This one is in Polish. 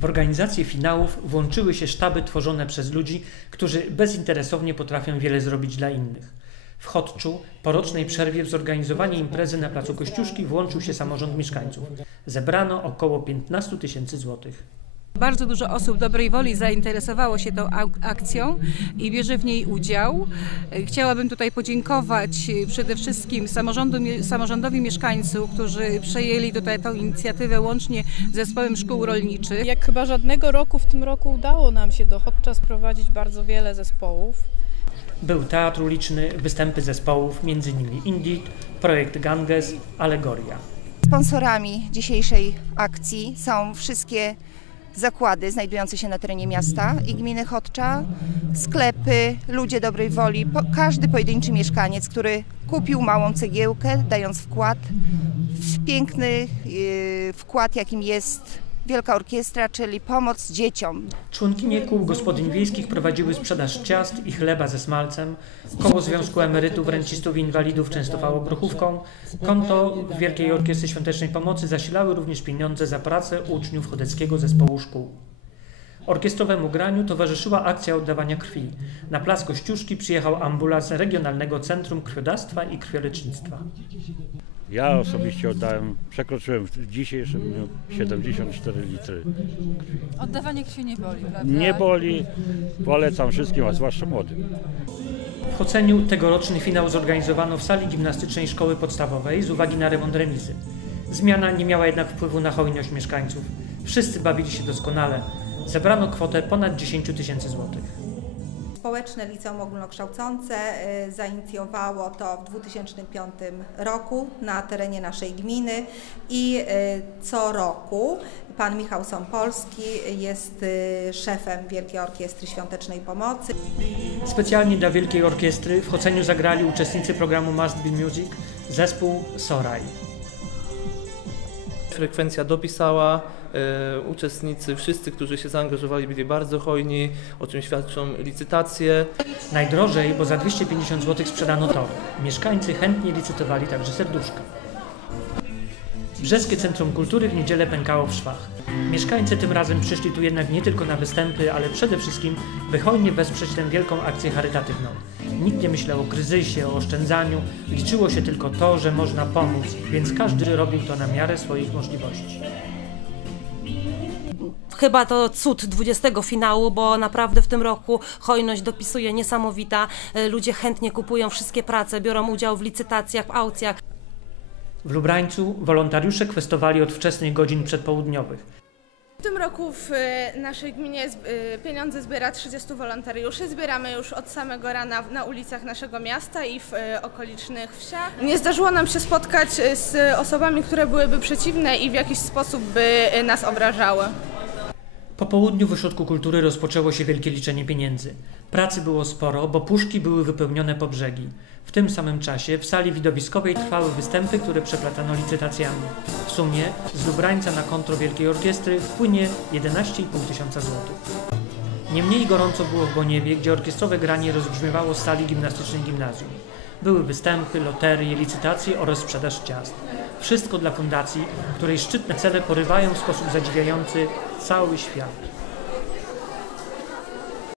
W organizację finałów włączyły się sztaby tworzone przez ludzi, którzy bezinteresownie potrafią wiele zrobić dla innych. W Chodczu po rocznej przerwie w zorganizowanie imprezy na Placu Kościuszki włączył się samorząd mieszkańców. Zebrano około 15 tysięcy złotych. Bardzo dużo osób dobrej woli zainteresowało się tą ak- akcją i bierze w niej udział. Chciałabym tutaj podziękować e, przede wszystkim samorządu, samorządowi mieszkańców, którzy przejęli tutaj tą inicjatywę łącznie z zespołem szkół rolniczych. Jak chyba żadnego roku w tym roku udało nam się do Hotcha sprowadzić bardzo wiele zespołów. Był teatr uliczny, występy zespołów, m.in. Indit, projekt Ganges, Alegoria. Sponsorami dzisiejszej akcji są wszystkie zakłady znajdujące się na terenie miasta i gminy Chodcza, sklepy, ludzie dobrej woli, po, każdy pojedynczy mieszkaniec, który kupił małą cegiełkę, dając wkład w piękny yy, wkład, jakim jest Wielka Orkiestra, czyli pomoc dzieciom. Członkinie kół gospodyń wiejskich prowadziły sprzedaż ciast i chleba ze smalcem. Koło Związku Emerytów, Rencistów i Inwalidów częstowało grochówką. Konto Wielkiej Orkiestry Świątecznej Pomocy zasilały również pieniądze za pracę uczniów chodeckiego zespołu szkół. Orkiestrowemu graniu towarzyszyła akcja oddawania krwi. Na plac Kościuszki przyjechał ambulans Regionalnego Centrum Krwiodawstwa i Krwiolecznictwa. Ja osobiście oddałem, przekroczyłem w dzisiejszym dniu 74 litry. Oddawanie krwi nie boli, prawda? Nie boli, polecam wszystkim, a zwłaszcza młodym. W Choceniu tegoroczny finał zorganizowano w sali gimnastycznej szkoły podstawowej z uwagi na remont remizy. Zmiana nie miała jednak wpływu na hojność mieszkańców. Wszyscy bawili się doskonale. Zebrano kwotę ponad 10 tysięcy złotych. Społeczne Liceum Ogólnokształcące y, zainicjowało to w 2005 roku na terenie naszej gminy i y, co roku pan Michał Sąpolski jest y, szefem Wielkiej Orkiestry Świątecznej Pomocy. Specjalnie dla Wielkiej Orkiestry w Choceniu zagrali uczestnicy programu Must Be Music, zespół Soraj. Frekwencja dopisała, e, uczestnicy, wszyscy, którzy się zaangażowali, byli bardzo hojni, o czym świadczą licytacje. Najdrożej, bo za 250 zł sprzedano tory. Mieszkańcy chętnie licytowali także serduszka. Brzeskie Centrum Kultury w niedzielę pękało w szwach. Mieszkańcy tym razem przyszli tu jednak nie tylko na występy, ale przede wszystkim by hojnie wesprzeć tę wielką akcję charytatywną. Nikt nie myślał o kryzysie, o oszczędzaniu, liczyło się tylko to, że można pomóc, więc każdy robił to na miarę swoich możliwości. Chyba to cud 20 finału, bo naprawdę w tym roku hojność dopisuje niesamowita. E, Ludzie chętnie kupują wszystkie prace, biorą udział w licytacjach, w aukcjach. W Lubrańcu wolontariusze kwestowali od wczesnych godzin przedpołudniowych. W tym roku w e, naszej gminie e, pieniądze zbiera 30 wolontariuszy. Zbieramy już od samego rana na ulicach naszego miasta i w e, okolicznych wsiach. Nie zdarzyło nam się spotkać z osobami, które byłyby przeciwne i w jakiś sposób by nas obrażały. Po południu w Ośrodku Kultury rozpoczęło się wielkie liczenie pieniędzy. Pracy było sporo, bo puszki były wypełnione po brzegi. W tym samym czasie w sali widowiskowej trwały występy, które przeplatano licytacjami. W sumie z Lubrańca na konto Wielkiej Orkiestry wpłynie 11,5 tysiąca złotych. Nie mniej gorąco było w Boniewie, gdzie orkiestrowe granie rozbrzmiewało z sali gimnastycznej gimnazjum. Były występy, loterie, licytacje oraz sprzedaż ciast. Wszystko dla fundacji, której szczytne cele porywają w sposób zadziwiający cały świat.